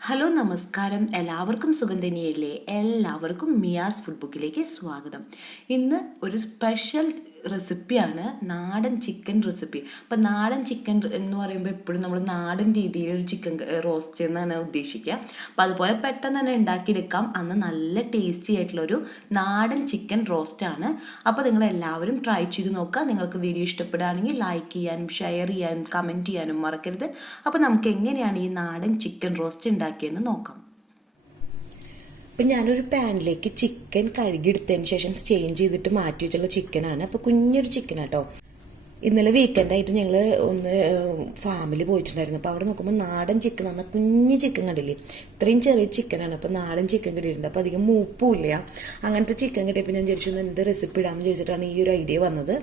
Hello നമസ്കാരം, എല്ലാവർക്കും സുഖം തന്നെയല്ലേ? എല്ലാവർക്കും മിയാസ് ഫുഡ് ബുക്കിലേക്ക് സ്വാഗതം. ഇന്ന് ഒരു സ്പെഷ്യൽ റെസിപ്പിയാണ് നാടൻ ചിക്കൻ റെസിപ്പി. അപ്പം നാടൻ ചിക്കൻ എന്ന് പറയുമ്പോൾ എപ്പോഴും നമ്മൾ നാടൻ രീതിയിൽ ഒരു ചിക്കൻ റോസ്റ്റ് എന്നാണ് ഉദ്ദേശിക്കുക. അപ്പം അതുപോലെ പെട്ടെന്ന് തന്നെ ഉണ്ടാക്കിയെടുക്കാം. അന്ന് നല്ല ടേസ്റ്റി ആയിട്ടുള്ളൊരു നാടൻ ചിക്കൻ റോസ്റ്റാണ്. അപ്പോൾ നിങ്ങൾ എല്ലാവരും ട്രൈ ചെയ്ത് നോക്കുക. നിങ്ങൾക്ക് വീഡിയോ ഇഷ്ടപ്പെടുകയാണെങ്കിൽ ലൈക്ക് ചെയ്യാനും ഷെയർ ചെയ്യാനും കമൻറ്റ് ചെയ്യാനും മറക്കരുത്. അപ്പോൾ നമുക്ക് എങ്ങനെയാണ് ഈ നാടൻ ചിക്കൻ റോസ്റ്റ് ഉണ്ടാക്കിയെന്ന് നോക്കാം. അപ്പം ഞാനൊരു പാനിലേക്ക് ചിക്കൻ കഴുകിയെടുത്തതിന് ശേഷം ചേഞ്ച് ചെയ്തിട്ട് മാറ്റി വെച്ചുള്ള ചിക്കനാണ്. അപ്പോൾ കുഞ്ഞൊരു ചിക്കനാട്ടോ. ഇന്നലെ വീക്കെൻഡായിട്ട് ഞങ്ങൾ ഒന്ന് ഫാമിലി പോയിട്ടുണ്ടായിരുന്നു. അപ്പോൾ അവിടെ നോക്കുമ്പോൾ നാടൻ ചിക്കൻ എന്നാൽ കുഞ്ഞ് ചിക്കൻ കണ്ടില്ലേ, ഇത്രയും ചെറിയ ചിക്കനാണ്. അപ്പോൾ നാടൻ ചിക്കൻ കിട്ടിയിട്ടുണ്ട്. അപ്പോൾ അധികം മൂപ്പുമില്ല. അങ്ങനത്തെ ചിക്കൻ കിട്ടിയപ്പോൾ ഞാൻ വിചാരിച്ചു എന്ത് റെസിപ്പി ഇടാമെന്ന് ചോദിച്ചിട്ടാണ് ഈ ഒരു ഐഡിയ വന്നത്.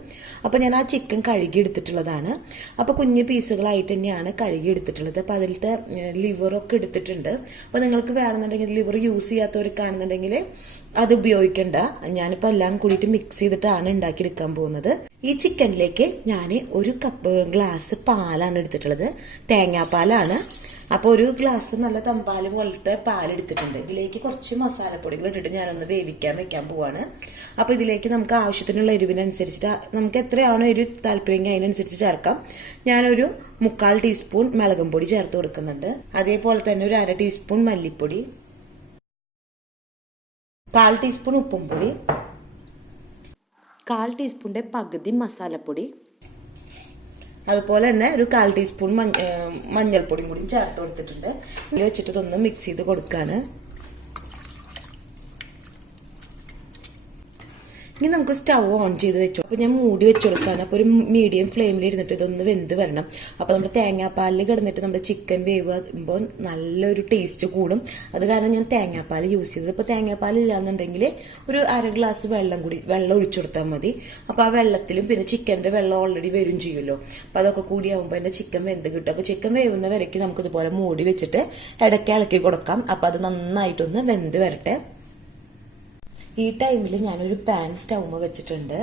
അപ്പോൾ ഞാൻ ആ ചിക്കൻ കഴുകി എടുത്തിട്ടുള്ളതാണ്. അപ്പോൾ കുഞ്ഞ് പീസുകളായിട്ട് തന്നെയാണ് കഴുകി എടുത്തിട്ടുള്ളത്. അപ്പോൾ അതിലത്തെ ലിവറൊക്കെ എടുത്തിട്ടുണ്ട്. അപ്പോൾ നിങ്ങൾക്ക് വേണമെന്നുണ്ടെങ്കിൽ ലിവർ യൂസ് ചെയ്യാത്തവർക്കാണെന്നുണ്ടെങ്കിൽ അത് ഉപയോഗിക്കണ്ട. ഞാനിപ്പോൾ എല്ലാം കൂടിയിട്ട് മിക്സ് ചെയ്തിട്ടാണ് ഉണ്ടാക്കിയെടുക്കാൻ പോകുന്നത്. ഈ ചിക്കനിലേക്ക് ഞാൻ ഒരു ഗ്ലാസ് പാലാണ് എടുത്തിട്ടുള്ളത്. തേങ്ങാപ്പാലാണ്. അപ്പോൾ ഒരു ഗ്ലാസ് നല്ല തമ്പാല് പോലത്തെ പാലെടുത്തിട്ടുണ്ട്. ഇതിലേക്ക് കുറച്ച് മസാലപ്പൊടികൾ ഇട്ടിട്ട് ഞാനൊന്ന് വേവിക്കാൻ വെക്കാൻ പോവാണ്. അപ്പോൾ ഇതിലേക്ക് നമുക്ക് ആവശ്യത്തിനുള്ള എരിവിനനുസരിച്ചിട്ട് നമുക്ക് എത്രയാണോ എരിവ് താല്പര്യം അതിനനുസരിച്ച് ചേർക്കാം. ഞാനൊരു 1/4 ടീസ്പൂൺ മുളകും പൊടി ചേർത്ത് കൊടുക്കുന്നുണ്ട്. അതേപോലെ തന്നെ ഒരു 1/2 ടീസ്പൂൺ മല്ലിപ്പൊടി, 1/4 ടീസ്പൂൺ ഉപ്പും പൊടി, 1/4 ടീസ്പൂണിന്റെ പകുതി മസാലപ്പൊടി, അതുപോലെ തന്നെ ഒരു 1/4 ടീസ്പൂൺ മഞ്ഞൾപ്പൊടിയും കൂടി ചേർത്ത് കൊടുത്തിട്ടുണ്ട്. ഇതിൽ വെച്ചിട്ട് ഇതൊന്ന് മിക്സ് ചെയ്ത് കൊടുക്കാണ്. ഇനി നമുക്ക് സ്റ്റവ് ഓൺ ചെയ്ത് വെച്ചോ. അപ്പോൾ ഞാൻ മൂടി വെച്ച് കൊടുക്കുകയാണ്. അപ്പോൾ ഒരു മീഡിയം ഫ്ലെയിമിൽ ഇരുന്നിട്ട് ഇതൊന്ന് വെന്ത് വരണം. അപ്പോൾ നമ്മുടെ തേങ്ങാപ്പാലിൽ കിടന്നിട്ട് നമ്മുടെ ചിക്കൻ വേവുമ്പോൾ നല്ലൊരു ടേസ്റ്റ് കൂടും. അത് കാരണം ഞാൻ തേങ്ങാപ്പാൽ യൂസ് ചെയ്തത്. അപ്പോൾ തേങ്ങാപ്പാൽ ഇല്ലാന്നുണ്ടെങ്കിൽ ഒരു 1/2 ഗ്ലാസ് വെള്ളം ഒഴിച്ചു കൊടുത്താൽ മതി. അപ്പോൾ ആ വെള്ളത്തിലും പിന്നെ ചിക്കൻ്റെ വെള്ളം ഓൾറെഡി വരും ചെയ്യുമല്ലോ. അപ്പോൾ അതൊക്കെ കൂടിയാകുമ്പോൾ എൻ്റെ ചിക്കൻ വെന്ത് കിട്ടും. അപ്പോൾ ചിക്കൻ വേവുന്ന വരയ്ക്ക് നമുക്കിതുപോലെ മൂടി വെച്ചിട്ട് ഇടയ്ക്ക് ഇളക്കി കൊടുക്കാം. അപ്പോൾ അത് നന്നായിട്ടൊന്ന് വെന്ത് വരട്ടെ. ഈ ടൈമിൽ ഞാനൊരു പാൻ സ്റ്റൗമ വെച്ചിട്ടുണ്ട്.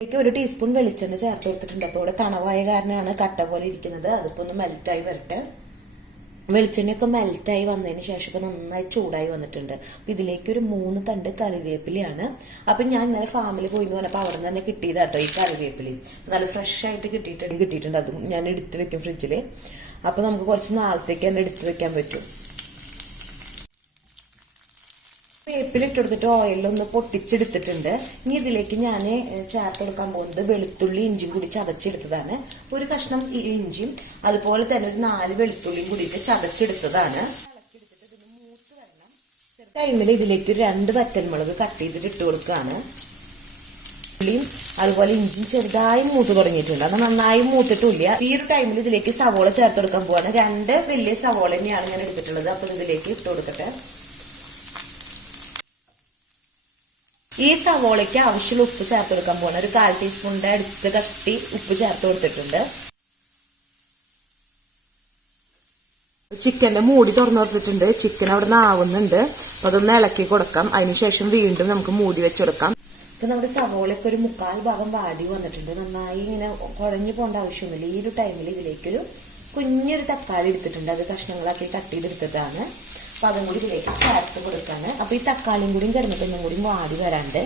ഇതിലേക്ക് 1 ടീസ്പൂൺ വെളിച്ചെണ്ണ ചേർത്ത് കൊടുത്തിട്ടുണ്ട്. അപ്പോൾ ഇവിടെ തണവായ കാരണമാണ് കട്ട പോലെ ഇരിക്കുന്നത്. അതിപ്പോൾ ഒന്ന് മെൽറ്റായി വരട്ടെ. വെളിച്ചെണ്ണയൊക്കെ മെൽറ്റായി വന്നതിന് ശേഷം ഇപ്പോൾ നന്നായി ചൂടായി വന്നിട്ടുണ്ട്. അപ്പോൾ ഇതിലേക്ക് ഒരു 3 തണ്ട് കറിവേപ്പിലയാണ്. അപ്പം ഞാൻ ഇന്നലെ ഫാമിൽ പോയി എന്ന് പറഞ്ഞപ്പോൾ അവിടെ നിന്ന് തന്നെ കിട്ടിയതാട്ടോ ഈ കറിവേപ്പിലി. നല്ല ഫ്രഷ് ആയിട്ട് കിട്ടിയിട്ടുണ്ട്. അതും ഞാൻ എടുത്ത് വെക്കും ഫ്രിഡ്ജിൽ. അപ്പോൾ നമുക്ക് കുറച്ച് നാളത്തേക്ക് തന്നെ എടുത്ത് വെക്കാൻ പറ്റും. വേപ്പിലിട്ട് കൊടുത്തിട്ട് ഓയിലൊന്ന് പൊട്ടിച്ചെടുത്തിട്ടുണ്ട്. ഇനി ഇതിലേക്ക് ഞാൻ ചേർത്ത് കൊടുക്കാൻ പോകുന്നത് വെളുത്തുള്ളി ഇഞ്ചിയും കൂടി ചതച്ചെടുത്തതാണ്. ഒരു കഷ്ണം ഇഞ്ചിയും അതുപോലെ തന്നെ ഒരു 4 വെളുത്തുള്ളിയും കൂടിയിട്ട് ചതച്ചെടുത്തതാണ്. ടൈമിൽ ഇതിലേക്ക് 2 വറ്റൽമുളക് കട്ട് ചെയ്തിട്ട് ഇട്ട് കൊടുക്കുകയാണ്. ഉള്ളിയും അതുപോലെ ഇഞ്ചിയും ചെറുതായി മൂത്ത് തുടങ്ങിയിട്ടുണ്ട്. അത് നന്നായി മൂത്തിട്ടില്ല. ഈ ഒരു ടൈമിൽ ഇതിലേക്ക് സവോള ചേർത്ത് കൊടുക്കാൻ പോവാണ്. 2 വലിയ സവോള തന്നെയാണ് ഞാൻ എടുത്തിട്ടുള്ളത്. അപ്പോൾ ഇതിലേക്ക് ഇട്ട് കൊടുക്കട്ടെ. ഈ സവോളയ്ക്ക് ആവശ്യമുള്ള ഉപ്പ് ചേർത്ത് കൊടുക്കാൻ പോകണം. ഒരു 1/4 ടീസ്പൂണിന്റെ അടുത്ത് കഷ്ടി ഉപ്പ് ചേർത്ത് കൊടുത്തിട്ടുണ്ട്. ചിക്കന്റെ മൂടി തുറന്നു കൊടുത്തിട്ടുണ്ട്. ചിക്കൻ അവിടെ നിന്ന് ആവുന്നുണ്ട്. അപ്പൊ അതൊന്ന് ഇളക്കി കൊടുക്കാം. അതിനുശേഷം വീണ്ടും നമുക്ക് മൂടി വെച്ചുകൊടുക്കാം. ഇപ്പൊ നമ്മുടെ സവോളയ്ക്ക് ഒരു 1/4 ഭാഗം വാടി വന്നിട്ടുണ്ട്. നന്നായി ഇങ്ങനെ കുഴഞ്ഞു പോകേണ്ട ആവശ്യമൊന്നുമില്ല. ഈ ഒരു ടൈമിൽ ഇതിലേക്കൊരു കുഞ്ഞൊരു തക്കാളി എടുത്തിട്ടുണ്ട്. അത് കഷ്ണങ്ങളാക്കി കട്ട് ചെയ്തെടുത്തിട്ടാണ്. അപ്പൊ അതും കൂടി ഇതിലേക്ക് ചേർത്ത് കൊടുക്കാണ്. അപ്പൊ ഈ തക്കാളിയും കൂടിയും കിടന്നിട്ട് ഒന്നും കൂടി വാടി വരാണ്ട്.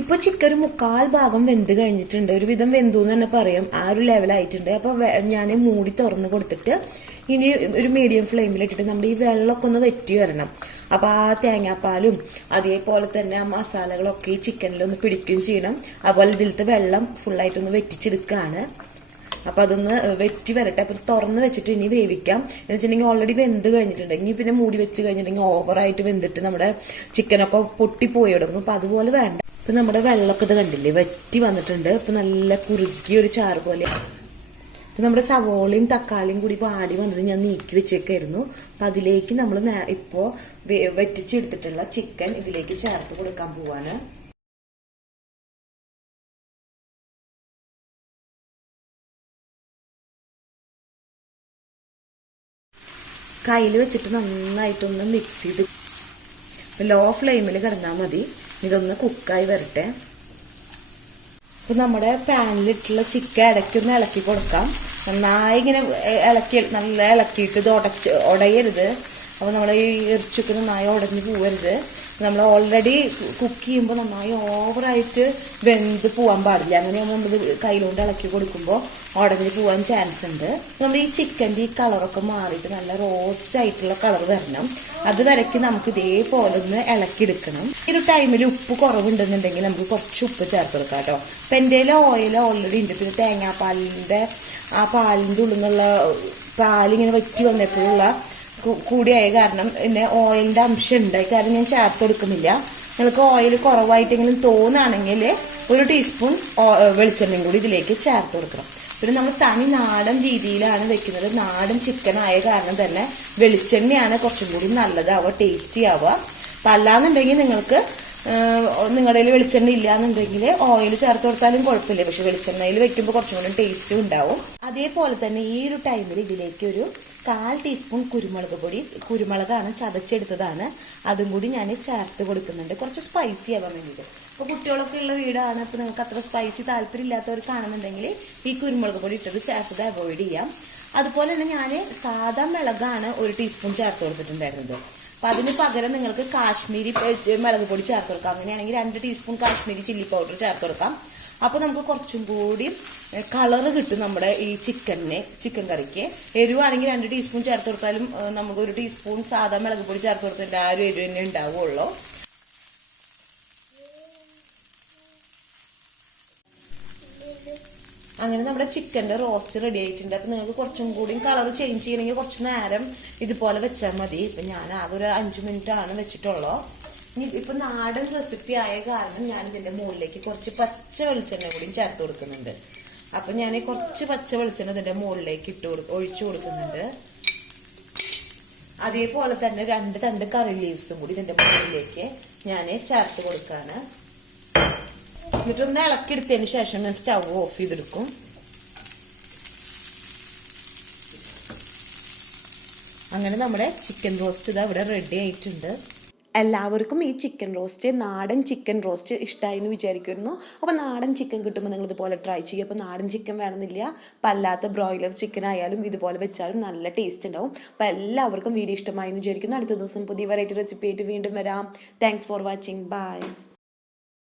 ഇപ്പൊ ചിക്കൻ ഒരു 1/4 ഭാഗം വെന്ത് കഴിഞ്ഞിട്ടുണ്ട്. ഒരുവിധം വെന്തു എന്ന് തന്നെ പറയാം. ആ ഒരു ലെവലായിട്ടുണ്ട്. അപ്പൊ ഞാൻ മൂടി തുറന്ന് കൊടുത്തിട്ട് ഇനി ഒരു മീഡിയം ഫ്ലെയിമിലിട്ടിട്ട് നമ്മുടെ ഈ വെള്ളമൊക്കെ ഒന്ന് വെറ്റി വരണം. അപ്പൊ ആ തേങ്ങാപ്പാലും അതേപോലെ തന്നെ ആ മസാലകളൊക്കെ ഈ ചിക്കനിലൊന്ന് പിടിക്കുകയും ചെയ്യണം. അതുപോലെ ഇതിലത്തെ വെള്ളം ഫുള്ളായിട്ടൊന്ന് വെറ്റിച്ചെടുക്കുകയാണ്. അപ്പൊ അതൊന്ന് വെറ്റി വരട്ടെ. അപ്പൊ തുറന്ന് വെച്ചിട്ട് ഇനി വേവിക്കാം. എന്ന് വെച്ചിട്ടുണ്ടെങ്കിൽ ഓൾറെഡി വെന്ത് കഴിഞ്ഞിട്ടുണ്ട്. ഇനി പിന്നെ മൂടി വെച്ച് കഴിഞ്ഞിട്ടുണ്ടെങ്കിൽ ഓവറായിട്ട് വെന്തിട്ട് നമ്മുടെ ചിക്കനൊക്കെ പൊട്ടിപ്പോയി തുടങ്ങും. അപ്പൊ അതുപോലെ വേണ്ട. ഇപ്പൊ നമ്മുടെ വെള്ളമൊക്കെ ഇത് കണ്ടില്ലേ വെറ്റി വന്നിട്ടുണ്ട്. ഇപ്പൊ നല്ല കുറുകിയൊരു ചാറ് പോലെ. ഇപ്പൊ നമ്മുടെ സവോളയും തക്കാളിയും കൂടി വാടി വന്നിട്ട് ഞാൻ നീക്കി വെച്ചേക്കായിരുന്നു. അപ്പൊ അതിലേക്ക് നമ്മൾ ഇപ്പോ വെറ്റിച്ചെടുത്തിട്ടുള്ള ചിക്കൻ ഇതിലേക്ക് ചേർത്ത് കൊടുക്കാൻ പോവാണ്. കയ്യിൽ വെച്ചിട്ട് നന്നായിട്ടൊന്ന് മിക്സ് ചെയ്ത് ലോ ഫ്ലെയിമിൽ കിടന്നാൽ മതി. ഇതൊന്ന് കുക്കായി വരട്ടെ. അപ്പോൾ നമ്മുടെ പാനിലിട്ടുള്ള ചിക്കൻ ഇടയ്ക്കൊന്ന് ഇളക്കി കൊടുക്കാം. നന്നായി ഇങ്ങനെ നല്ല ഇളക്കിയിട്ട് ഇത് ഉടയരുത്. അപ്പോൾ നമ്മൾ ഈ ഇറച്ചിക്ക് നന്നായി ഉടഞ്ഞ് പോവരുത്. നമ്മൾ ഓൾറെഡി കുക്ക് ചെയ്യുമ്പോൾ നന്നായി ഓവറായിട്ട് വെന്ത് പോകാൻ പാടില്ല. അങ്ങനെയാകുമ്പോൾ നമ്മൾ കയ്യിലോണ്ട് ഇളക്കി കൊടുക്കുമ്പോൾ ഉടഞ്ഞ് പോകാൻ ചാൻസ് ഉണ്ട്. നമ്മൾ ഈ ചിക്കൻ്റെ ഈ കളറൊക്കെ മാറിയിട്ട് നല്ല റോസ്റ്റ് ആയിട്ടുള്ള കളർ വരണം. അത് വരയ്ക്ക് നമുക്ക് ഇതേപോലെ ഒന്ന് ഇളക്കിയെടുക്കണം. ഈ ഒരു ടൈമിൽ ഉപ്പ് കുറവുണ്ടെന്നുണ്ടെങ്കിൽ നമുക്ക് കുറച്ച് ഉപ്പ് ചേർത്ത് കൊടുക്കാം കേട്ടോ. അപ്പം എൻ്റെ ഓയിൽ ഓൾറെഡി ഉണ്ട്. പിന്നെ തേങ്ങാപ്പാലിൻ്റെ ആ പാലിൻ്റെ ഉള്ളിൽ നിന്നുള്ള പാലിങ്ങനെ വറ്റി വന്നപ്പോഴുള്ള കൂടിയായ കാരണം പിന്നെ ഓയിലിൻ്റെ അംശം ഉണ്ട്. കാരണം ഞാൻ ചേർത്ത് കൊടുക്കുന്നില്ല. നിങ്ങൾക്ക് ഓയിൽ കുറവായിട്ടെങ്കിലും തോന്നുകയാണെങ്കിൽ 1 ടീസ്പൂൺ വെളിച്ചെണ്ണയും കൂടി ഇതിലേക്ക് ചേർത്ത് കൊടുക്കണം. പിന്നെ നമ്മൾ തനി നാടൻ രീതിയിലാണ് വെക്കുന്നത്. നാടൻ ചിക്കൻ ആയ കാരണം തന്നെ വെളിച്ചെണ്ണയാണ് കുറച്ചും കൂടി നല്ലതാവുക, ടേസ്റ്റി ആവുക. അപ്പം അല്ലാന്നുണ്ടെങ്കിൽ നിങ്ങൾക്ക് നിങ്ങളുടെ കയ്യിൽ വെളിച്ചെണ്ണ ഇല്ലാന്നുണ്ടെങ്കിൽ ഓയിൽ ചേർത്ത് കൊടുത്താലും കുഴപ്പമില്ല. പക്ഷെ വെളിച്ചെണ്ണയിൽ വെക്കുമ്പോൾ കുറച്ചും കൂടി ടേസ്റ്റും ഉണ്ടാവും. അതേപോലെ തന്നെ ഈ ഒരു ടൈമിൽ ഇതിലേക്ക് ഒരു 1/4 ടീസ്പൂൺ കുരുമുളക് പൊടി, കുരുമുളകാണ് ചതച്ചെടുത്തതാണ്, അതും കൂടി ഞാൻ ചേർത്ത് കൊടുക്കുന്നുണ്ട്. കുറച്ച് സ്പൈസി ആവാൻ വേണ്ടിയിട്ട്. അപ്പോൾ കുട്ടികളൊക്കെ ഉള്ള വീടാണ്. അപ്പോൾ നിങ്ങൾക്ക് അത്ര സ്പൈസി താല്പര്യം ഇല്ലാത്തവർക്കാണെന്നുണ്ടെങ്കിൽ ഈ കുരുമുളക് പൊടി ഇട്ടത് ചേർത്തത് അവോയ്ഡ് ചെയ്യാം. അതുപോലെ തന്നെ ഞാൻ സാധാ മിളകാണ് 1 ടീസ്പൂൺ ചേർത്ത് കൊടുത്തിട്ടുണ്ടായിരുന്നത്. അപ്പം അതിന് പകരം നിങ്ങൾക്ക് കാശ്മീരി മുളക് പൊടി ചേർത്ത് കൊടുക്കാം. അങ്ങനെയാണെങ്കിൽ 2 ടീസ്പൂൺ കാശ്മീരി ചില്ലി പൗഡർ ചേർത്ത് കൊടുക്കാം. അപ്പോൾ നമുക്ക് കുറച്ചും കൂടി കളറ് കിട്ടും നമ്മുടെ ഈ ചിക്കൻ കറിക്ക്. എരിവാണെങ്കിൽ 2 ടീസ്പൂൺ ചേർത്ത് കൊടുത്താലും നമുക്ക് 1 ടീസ്പൂൺ സാധാ മുളക് പൊടി ചേർത്ത് കൊടുത്തിട്ട് ആ ഒരു എരിവ് തന്നെ ഉണ്ടാവുള്ളൂ. അങ്ങനെ നമ്മുടെ ചിക്കൻ്റെ റോസ്റ്റ് റെഡി ആയിട്ടുണ്ട്. അപ്പം നിങ്ങൾക്ക് കുറച്ചും കൂടി കളർ ചേഞ്ച് ചെയ്യണമെങ്കിൽ കുറച്ച് നേരം ഇതുപോലെ വെച്ചാൽ മതി. ഇപ്പം ഞാൻ ആകെ ഒരു 5 മിനിറ്റാണ് വെച്ചിട്ടുള്ളൂ. ഇനി ഇപ്പം നാടൻ റെസിപ്പി ആയ കാരണം ഞാൻ ഇതിൻ്റെ മുകളിലേക്ക് കുറച്ച് പച്ച വെളിച്ചെണ്ണ കൂടി ചേർത്ത് കൊടുക്കുന്നുണ്ട്. അപ്പം ഞാൻ കുറച്ച് പച്ച വെളിച്ചെണ്ണ ഇതിൻ്റെ മുകളിലേക്ക് ഒഴിച്ചു കൊടുക്കുന്നുണ്ട്. അതേപോലെ തന്നെ 2 തണ്ട് കറി ലീവ്സും കൂടി ഇതിൻ്റെ മുകളിലേക്ക് ഞാൻ ചേർത്ത് കൊടുക്കാണ്. എന്നിട്ടൊന്ന് ഇളക്കിയെടുത്തതിന് ശേഷം ഞാൻ സ്റ്റൗ ഓഫ് ചെയ്തെടുക്കും. അങ്ങനെ നമ്മുടെ ചിക്കൻ റോസ്റ്റ് ഇതാ ഇവിടെ റെഡി ആയിട്ടുണ്ട്. എല്ലാവർക്കും ഈ ചിക്കൻ റോസ്റ്റ്, നാടൻ ചിക്കൻ റോസ്റ്റ് ഇഷ്ടമായി എന്ന് വിചാരിക്കുന്നു. അപ്പോൾ നാടൻ ചിക്കൻ കിട്ടുമ്പോൾ നിങ്ങൾ ഇതുപോലെ ട്രൈ ചെയ്യുക. അപ്പോൾ നാടൻ ചിക്കൻ വേണമെന്നില്ല, അപ്പം അല്ലാത്ത ബ്രോയിലർ ചിക്കൻ ആയാലും ഇതുപോലെ വെച്ചാലും നല്ല ടേസ്റ്റ് ഉണ്ടാവും. അപ്പോൾ എല്ലാവർക്കും വീഡിയോ ഇഷ്ടമായി എന്ന് വിചാരിക്കുന്നു. അടുത്ത ദിവസം പുതിയ വെറൈറ്റി റെസിപ്പി ആയിട്ട് വീണ്ടും വരാം. Thanks for watching. ബൈ.